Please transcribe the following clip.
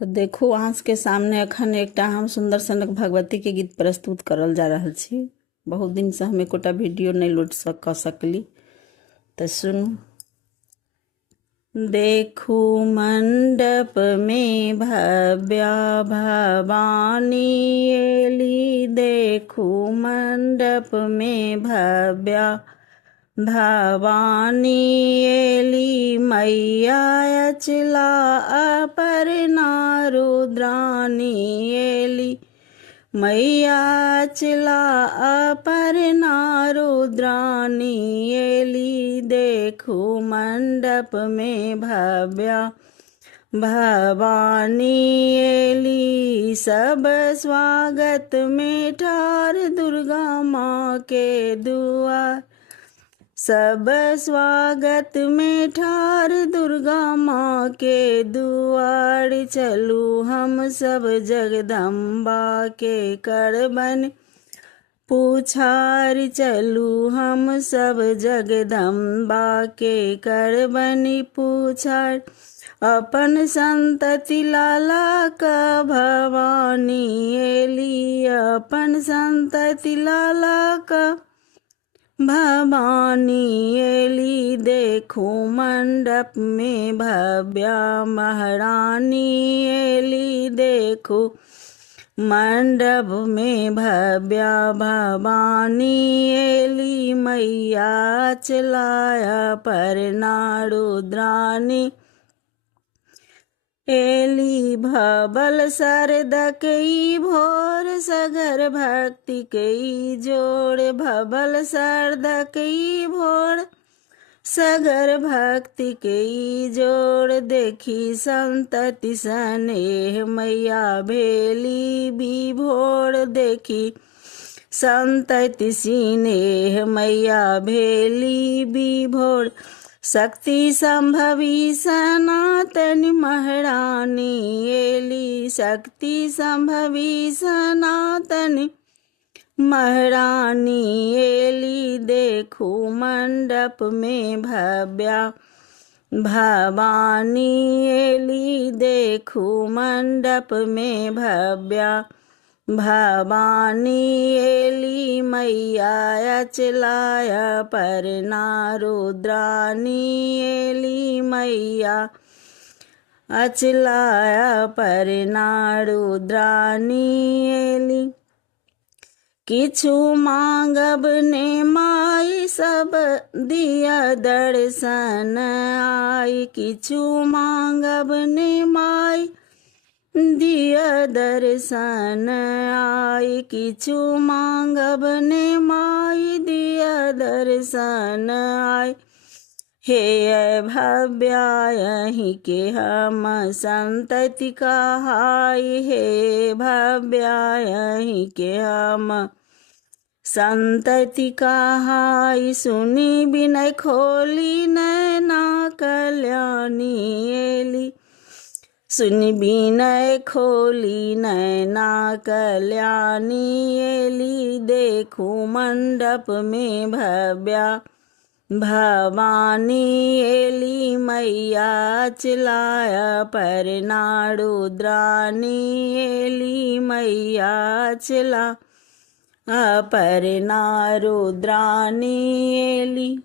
तो देखू अहाँ के सामने अखन एकटा हम सुंदर सनक भगवती के गीत प्रस्तुत करल जा रहल छी। बहुत दिन से हम एकोटा वीडियो नहीं लोड सकली, तो सुनू। देखू मंडप में भव्या भवानी एली, देखू मंडप में भव्या भवानी एली, मैया अचला अपर्णा रुद्रानी एली, मैया अचला अपर्णा रुद्रानी एली, देखू मंडप में भव्या भवानी एली, सब स्वागत में ठार दुर्गा माँ के दुआर, सब स्वागत में ठार दुर्गा माँ के दुआर, चलू हम सब जगदम्बा के करबन पुछार, चलू हम सब जगदम्बा के करबन पुछार, अपन संतति लाला का भवानी एली, अपन संतति लाला का भवानी एली, देखू मंडप में भव्या महारानी एली, देखू मंडप में भव्या भवानी एली, मैया चलाया पर्णा रुद्रानी एली, भबल सरद कई भोर सगर भक्ति कई जोड़, भबल सरद कई भोर सगर भक्ति कई जोड़, देखी संतति स्नेह मैया भेली विभोर, देखी संतति स्नेह मैया भेली विभोर, शक्ति संभवी सनातन महारानी एली, शक्ति संभवी सनातन महारानी एली, देखू मंडप में भव्या भवानी एली, देखू मंडप में भव्या भवानी एली, मैया अचलाया पर्णा रुद्रानी एली, मैया अचलाया पर्णा रुद्रानी एली, किछु मांगब ने माई सब दिया दर्शन आई, किछु मांगब ने माई दिया दर्शन आई, किछु मांगब ने माई दिया दर्शन आई, हे भव्या यहीं के हम संतति कहाई, हे भव्या यहीं के हम संतति कहाई, सुनी बिनय खोली नैना कल्याणी एली, सुनी बिनय खोली नैना कल्याणी एली, देखू मंडप में भव्या भवानी एली, मैया चलाया पर्णा रुद्रानी एली, मैया चला पर्णा रुद्रानी एली।